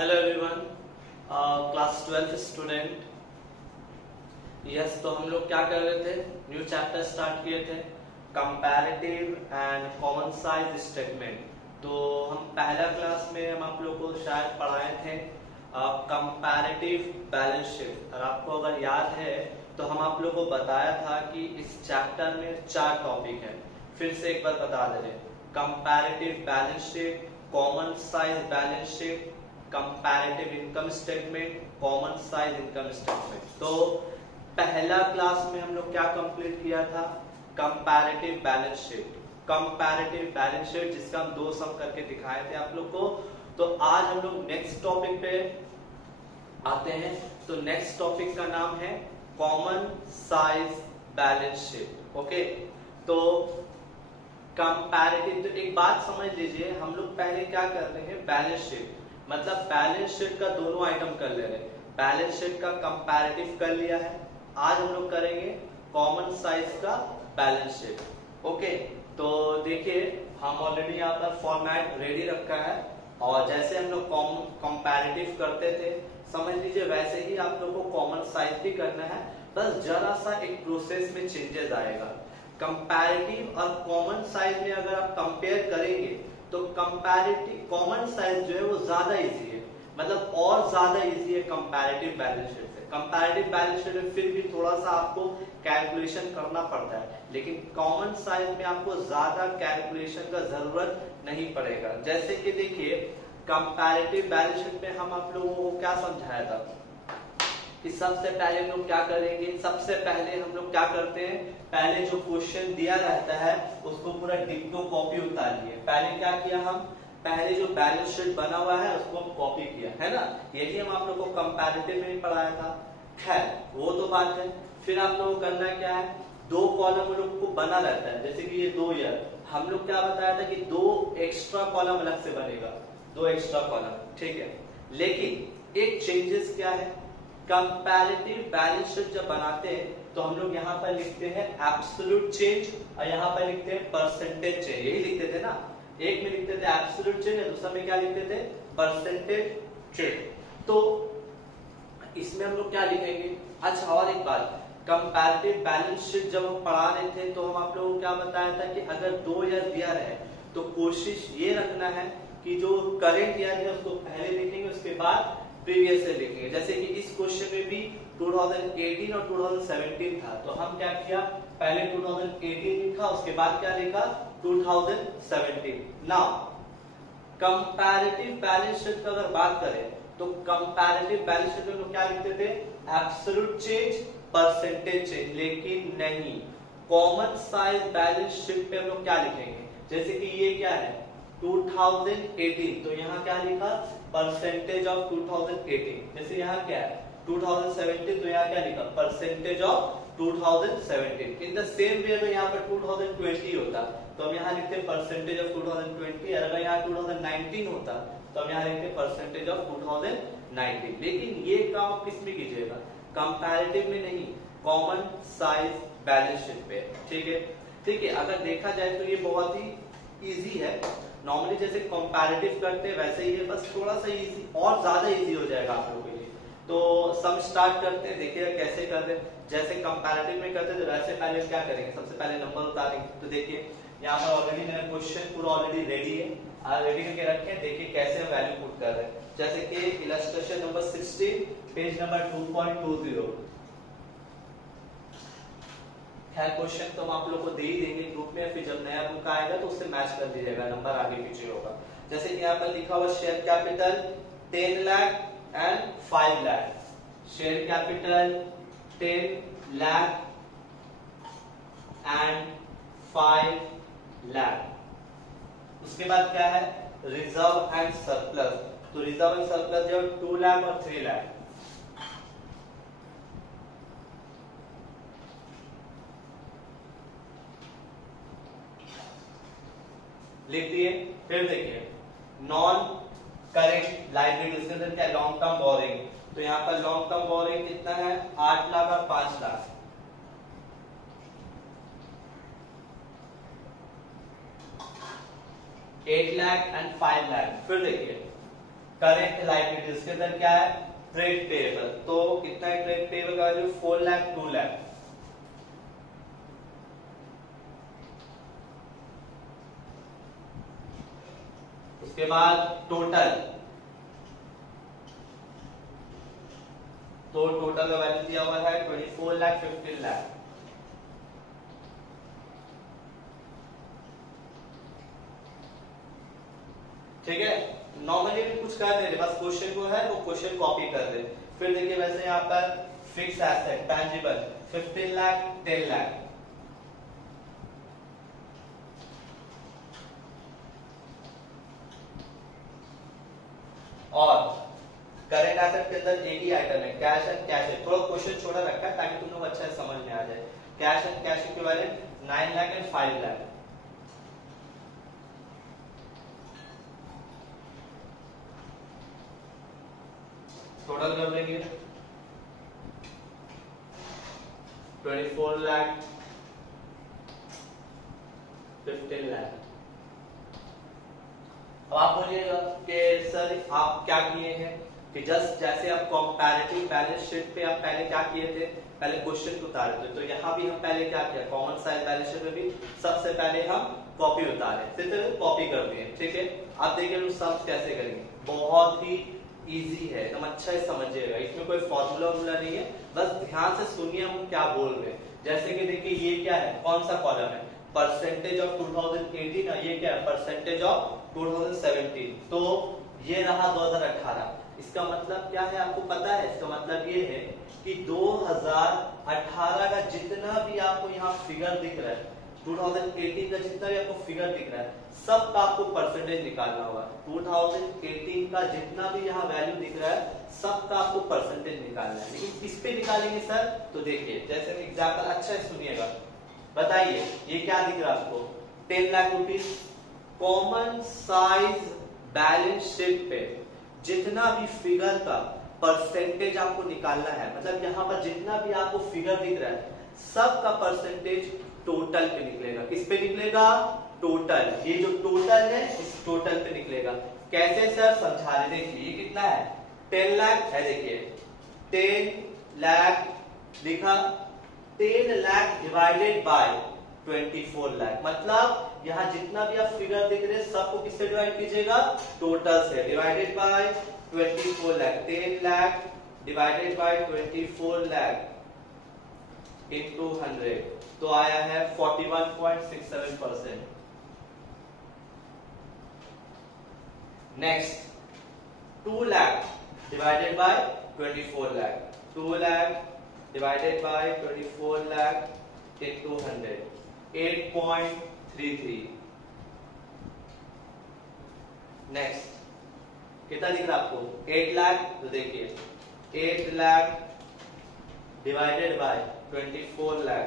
Hello everyone, class 12 student. तो हम लोग क्या कर रहे थे, न्यू चैप्टर स्टार्ट किए थे, comparative and common size statement. तो हम पहला क्लास में हम आप लोग को शायद पढ़ाए थे कंपैरेटिव बैलेंस शीट। और आपको अगर याद है तो हम आप लोग को बताया था कि इस चैप्टर में 4 टॉपिक है। फिर से एक बार बता दे रहे, comparative balance sheet, common size balance sheet, comparative income statement, common size income statement. तो पहला क्लास में हम लोग क्या कंप्लीट किया था, comparative balance sheet. Comparative balance sheet जिसका हम 2 सम करके दिखाए थे आप लोग को। तो आज हम लोग नेक्स्ट टॉपिक पे आते हैं। तो नेक्स्ट टॉपिक का नाम है common size balance sheet. Okay, तो कंपैरेटिव, तो एक बात समझ लीजिए, हम लोग पहले क्या कर रहे हैं, बैलेंस शीट मतलब बैलेंस शीट का दोनों आइटम कर ले रहे हैं। बैलेंस शीट का कंपैरेटिव कर लिया है, आज हम लोग करेंगे कॉमन साइज का बैलेंस शीट। ओके, तो देखिए हम ऑलरेडी यहाँ पर फॉर्मेट रेडी रखा है, और जैसे हम लोग कंपैरेटिव करते थे समझ लीजिए वैसे ही आप लोग को कॉमन साइज भी करना है, बस जरा सा एक प्रोसेस में चेंजेस आएगा। कंपैरेटिव और कॉमन साइज में अगर आप कंपेयर करेंगे तो कंपैरेटिव कॉमन साइज जो है वो ज्यादा इजी है, मतलब और ज्यादा इजी है कंपैरेटिव बैलेंस शीट से। कंपैरेटिव बैलेंस शीट में फिर भी थोड़ा सा आपको कैलकुलेशन करना पड़ता है, लेकिन कॉमन साइज में आपको ज्यादा कैलकुलेशन का जरूरत नहीं पड़ेगा। जैसे कि देखिए कंपैरेटिव बैलेंस शीट में हम आप लोगों को क्या समझाया था कि सबसे पहले हम लोग क्या करेंगे, सबसे पहले हम लोग क्या करते हैं, पहले जो क्वेश्चन दिया रहता है उसको पूरा डिक्टो कॉपी उतार लिए। पहले क्या किया, हम पहले जो बैलेंस शीट बना हुआ है उसको हम कॉपी किया है ना, यही हम आप लोग को कंपैरेटिव में पढ़ाया था। खैर वो तो बात है। फिर आप लोगों को करना क्या है, 2 कॉलम हम लोग को बना रहता है, जैसे कि ये 2 ईयर, हम लोग क्या बताया था कि 2 एक्स्ट्रा कॉलम अलग से बनेगा, 2 एक्स्ट्रा कॉलम, ठीक है। लेकिन एक चेंजेस क्या है, कंपैरेटिव बैलेंस शीट जब बनाते हैं तो हम लोग यहाँ पर लिखते हैं एब्सोल्यूट चेंज और यहाँ पर लिखते हैं परसेंटेज चेंज, यही लिखते थे ना। एक में लिखते थे एब्सोल्यूट चेंज, दूसरा में क्या लिखते थे, परसेंटेज चेंज। तो इसमें हम लोग क्या लिखेंगे। अच्छा और एक बात, कंपैरेटिव बैलेंस शीट जब हम पढ़ा रहे थे तो हम आप लोगों को क्या बताया था कि अगर 2 ईयर दिया रहे तो कोशिश ये रखना है कि जो करेंट ईयर है उसको पहले लिखेंगे, उसके बाद प्रीवियस से लिखेंगे। जैसे कि इस क्वेश्चन में भी 2018 और 2017 था, तो हम क्या किया, पहले 2018 लिखा, उसके बाद क्या लिखा, 2017। नाउ कंपैरेटिव बैलेंस शीट की अगर बात करें तो कंपैरेटिव बैलेंस शीट में लोग क्या लिखते थे, एब्सोल्यूट चेंज, परसेंटेज चेंज। लेकिन नहीं, कॉमन साइज बैलेंस शीट पे हम लोग क्या लिखेंगे, जैसे कि ये क्या है 2018, तो यहाँ क्या लिखा, परसेंटेज ऑफ 2018। जैसे यहाँ क्या है 2017, तो यहाँ क्या लिखा, percentage of 2017। In the same way में यहाँ पर 2020 होता तो हम यहाँ लिखते परसेंटेज ऑफ 2020, और अगर यहाँ 2019 होता तो हम यहाँ लिखते परसेंटेज ऑफ 2019। लेकिन ये काम किस में कीजिएगा, कंपैरेटिव में नहीं, कॉमन साइज बैलेंस शीट पे, ठीक है। ठीक है, अगर देखा जाए तो ये बहुत ही इजी है, नॉर्मली जैसे कंपैरेटिव करते हैं वैसे ही है, बस थोड़ा सा इजी और ज्यादा इजी हो जाएगा आप लोगों के लिए। तो सम स्टार्ट करते हैं, देखिएगा कैसे करते हैं। जैसे कंपैरेटिव में करते थे वैसे पहले क्या करेंगे, सबसे पहले नंबर उतारेंगे। तो देखिए यहाँ पर ऑलरेडी मेरा क्वेश्चन पूरा ऑलरेडी रेडी है, रेडी करके रखे हैं, देखिए कैसे हम वैल्यू पुट कर रहे हैं। जैसे कि इलस्ट्रेशन नंबर 16, पेज नंबर 2.20। खैर क्वेश्चन तो हम आप लोग को दे ही देंगे ग्रुप में, फिर जब नया बुक आएगा तो उससे मैच कर दीजिएगा, नंबर आगे पीछे होगा। जैसे कि यहाँ पर लिखा हुआ share capital 10 lakh and 5 lakh, share capital 10 lakh and 5 lakh. उसके बाद क्या है, रिजर्व एंड सरप्लस। तो रिजर्व एंड सरप्लस जो 2 लाख और 3 लाख। लिख दिए। फिर देखिए नॉन करेंट लाइबिलिटी, उसके अंदर क्या, लॉन्ग टर्म बोरिंग। तो यहाँ पर लॉन्ग टर्म बोरिंग कितना है, 8 लाख और 5 लाख। 8 लाख एंड 5 लाख। फिर देखिए करेंट लाइबिलिटी, उसके अंदर क्या है ट्रेड पेएबल, तो कितना है ट्रेड पेएबल का वैल्यू 4 लाख 2 लाख। उसके बाद टोटल, तो टोटल का वैल्यू दिया हुआ है 24 लाख 15 लाख। ठीक है, नॉर्मली भी कुछ कर दे, बस क्वेश्चन को है वो क्वेश्चन कॉपी कर दे। फिर देखिए वैसे यहाँ पर fix asset tangible 15 lakh 10 lakh. और करेंट एसेट के अंदर एक ही आइटम है कैश एंड कैश है, थोड़ा क्वेश्चन छोटा रखा है ताकि तुम लोग अच्छा से समझ में आ जाए। Cash and cash equivalent 9 lakh and 5 lakh. Total कर लेंगे 24 लाख 15 लाख। अब आप बोलिएगा कि सर आप क्या किए हैं कि जस्ट जैसे आप कंपैरेटिव बैलेंस शीट पे आप पहले क्या किए थे, पहले क्वेश्चन को उतारे थे, तो यहाँ भी हम पहले क्या किया कॉमन साइज बैलेंस शीट में भी सबसे पहले हम कॉपी उतारे, फिर कॉपी कर दिए। ठीक है, आप देखिए लोग सब कैसे करेंगे, बहुत ही इजी है, एकदम अच्छा ही समझिएगा, इसमें कोई फॉर्मूला नहीं है, बस ध्यान से सुनिए हम क्या बोल रहे हैं। जैसे कि देखिए ये क्या है, कौन सा कॉलम है, परसेंटेज ऑफ 2018, ये क्या है परसेंटेज ऑफ 2017, तो ये रहा 2018। इसका मतलब क्या है आपको पता है, इसका मतलब ये है कि 2018 का जितना भी आपको यहाँ फिगर दिख रहा है, 2018 का जितना भी आपको फिगर दिख रहा है, सब का आपको परसेंटेज निकालना होगा। 2018 का जितना भी यहाँ वैल्यू दिख रहा है, सब का आपको परसेंटेज निकालना है। लेकिन किस पे निकालेंगे सर, तो देखिए जैसे एग्जाम्पल अच्छा से सुनिएगा, बताइए ये क्या दिख रहा है आपको 10 lakh rupees. Common size balance sheet पे जितना भी फिगर का परसेंटेज आपको निकालना है, मतलब यहाँ पर जितना भी आपको फिगर दिख रहा है, सब का परसेंटेज टोटल पे निकलेगा। किस पे निकलेगा, टोटल, ये जो टोटल है इस टोटल पे निकलेगा। कैसे सर, समझा रहे, देखिए ये कितना है 10 लाख है, देखिए 10 लाख लिखा, 10 लाख डिवाइडेड बाय 24 लाख, मतलब यहाँ जितना भी आप फिगर देख रहे हैं सबको किससे डिवाइड कीजिएगा, टोटल से, divided by 24 lakh. 10 lakh divided by 24 lakh into 100, तो आया है 41.67%। Next 2 lakh divided by 24 lakh, 2 lakh divided by 24 lakh into 100, 8.33। Next कितना दिख रहा है आपको 8 लाख, तो देखिए 8 lakh divided by 24 lakh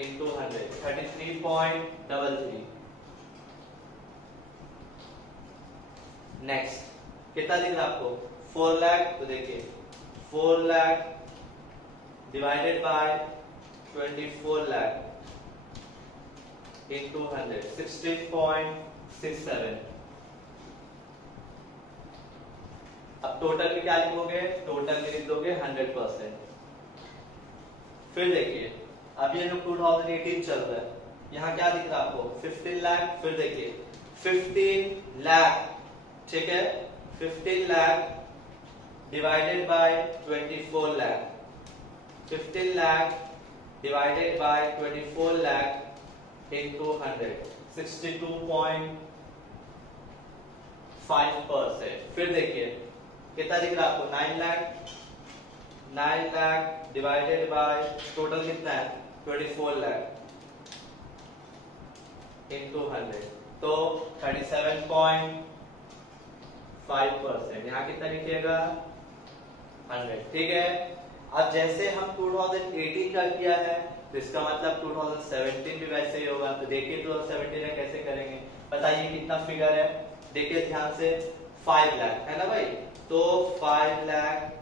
into 100, 33.33। Next कितना दिख रहा है आपको 4 लाख, तो देखिए 4 lakh divided by 24 lakh into 100, 16.67। अब टोटल में क्या लिखोगे, टोटल में लिख दोगे 100%। फिर देखिए अब ये जो 2018 चल रहा है, यहाँ क्या दिख रहा है आपको 15 लाख, फिर देखिए 15 लाख, ठीक है, 15 lakh divided by 24 lakh, 15 lakh divided by 24 lakh into 100, 62.5%। फिर देखिए कितना दिख रहा है आपको 9 lakh, 9 lakh divided by total कितना है 24 लाख इनटू 100, तो 37.5%। यहाँ कितना लिखिएगा 100, ठीक है। अब जैसे हम 2018 का किया है, तो इसका मतलब 2017 भी वैसे ही होगा। तो देखिए 2017 में कैसे करेंगे, बताइए कितना फिगर है, देखिए ध्यान से 5 लाख है ना भाई, तो 5 लाख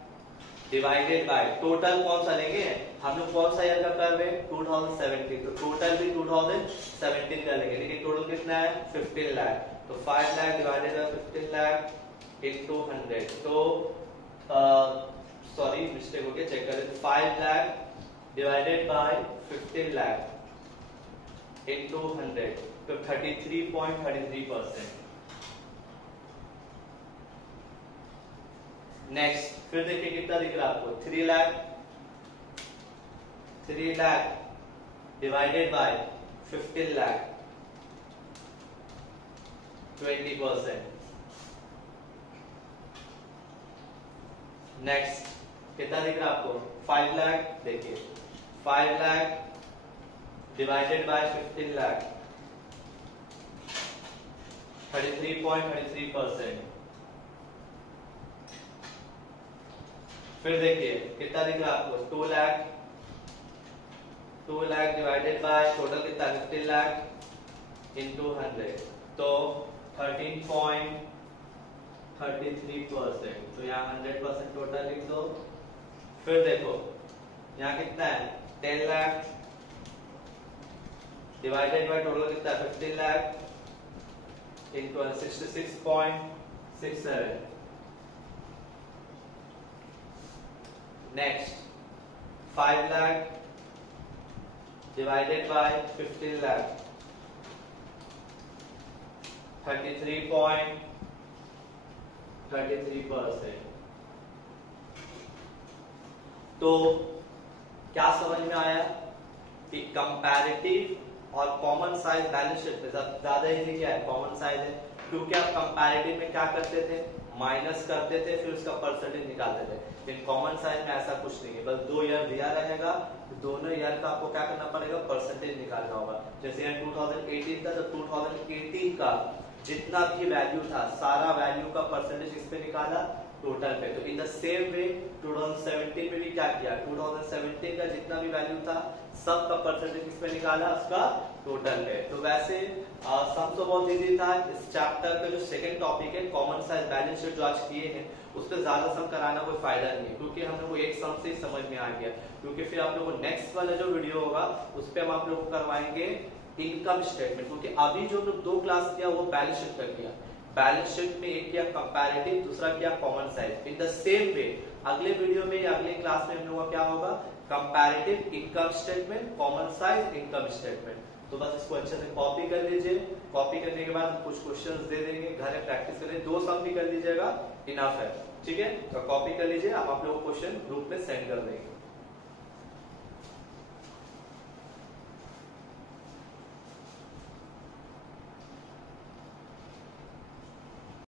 डिवाइडेड बाय टोटल कौन सा लेंगे, हम लोग कौन सा ईयर का कर रहे हैं 2017, तो टोटल भी 2017 का लेंगे, लेकिन टोटल कितना है 15 लाख, तो 5 lakh divided by 15 lakh into 100, तो सॉरी मिस्टेक हो गया, चेक करें, 5 lakh divided by 15 lakh into 100, तो 33.33%। नेक्स्ट फिर देखिए कितना दिख रहा है आपको, 3 lakh divided by 15 lakh 20%। Next कितना दिख रहा है आपको, 5 लाख, देखिए 5 लाख डिवाइडेड बाय 15 लाख 33.33%। फिर देखिए कितना दिख रहा है आपको, 2 लाख डिवाइडेड बाय टोटल कितना 15 लाख इनटू 100, तो 13.33%, तो यहाँ 100% टोटल लिख दो। फिर देखो यहाँ कितना है 10 लाख डिवाइडेड बाय टोटल कितना 15 lakh into 66.67। Next 5 lakh divided by 15 lakh 33.33%। तो क्या समझ में आया कि कंपैरेटिव और कॉमन साइज बैलेंस शीट में ज्यादा इजी क्या है, कॉमन साइज है, क्योंकि आप कंपैरेटिव में क्या करते थे, माइनस करते थे फिर उसका परसेंटेज निकालते थे, लेकिन कॉमन साइज में ऐसा कुछ नहीं है, बस 2 ईयर दिया रहेगा, दोनों ईयर का आपको क्या करना पड़ेगा, परसेंटेज निकालना होगा। जैसे यहाँ 2018 था, तो 2018 का जितना भी वैल्यू था सारा वैल्यू का परसेंटेज इस पे निकाला टोटल पे। तो इन द सेम वे 2017 में भी क्या किया, 2017 का जितना भी वैल्यू था सब का परसेंटेज इस पे निकाला उसका टोटल पे। तो वैसे सम तो बहुत इजी था। इस चैप्टर का जो सेकंड टॉपिक है कॉमन साइज बैलेंस शीट जो आज किए हैं उस पर ज्यादा सम कराना कोई फायदा नहीं है, क्योंकि हम लोग को एक सम से ही समझ में आ गया। क्योंकि फिर आप लोगों को नेक्स्ट वाला जो वीडियो होगा उस पर हम आप लोग को करवाएंगे इनकम स्टेटमेंट, क्योंकि अभी जो हम लोग 2 क्लास किया वो बैलेंस शीट का किया। बैलेंस शीट में एक किया कंपैरेटिव, दूसरा किया common size. In the same way अगले वीडियो में या अगले क्लास में हम लोग का क्या होगा, comparative income statement, common size income statement. तो बस इसको अच्छे से कॉपी कर लीजिए। कॉपी करने के बाद हम कुछ क्वेश्चंस दे देंगे, घर में प्रैक्टिस करें, 2 सम भी कर लीजिएगा, इनफ है, ठीक है। तो कॉपी कर लीजिए, हम आप लोगों को क्वेश्चन ग्रुप में सेंड कर देंगे।